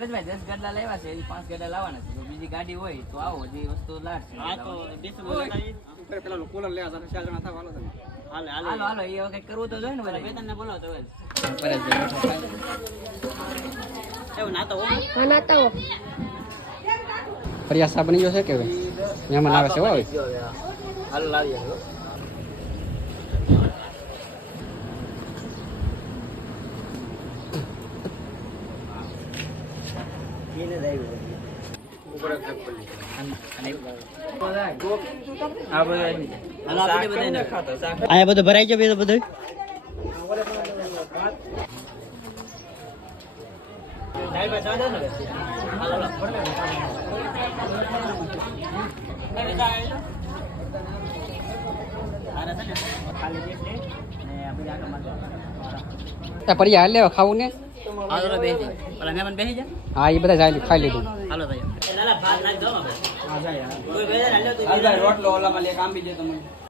ભાઈ 10 ગાડા લાવ્યા છે, એ 5 ગાડા લાવવાના છે. જો બીજી ગાડી હોય તો આવો, જે વસ્તુ લાગશે. હા તો ડિસેમ્બર લગાવી ઉપર પેલા કુલર લેવા સાથે 4 જણા થવા હાલો તમે. હાલે હાલો એ વખત કરવું તો જોઈએ ને બધા. વેતનને બોલાવો તો હવે. પરેશભાઈ એવું નાતો હો. હા નાતા હો. ફરિયાદ સાહેબ બની ગયો છે કે હવે મહેમાન આવે છે હવે. હાલો લાવીએ. અહીંયા બધું ભરાઈ ગયું બધું. ફરિયા હાલ લેવા ખાવું ને. મહેમાન બેસી જા. હા એ બધા જાય ખાઈ લીધું. હાલો ભાઈ. ભાત નાખ દો. રોટલો ઓલામાં લે કામ બી દે તમને.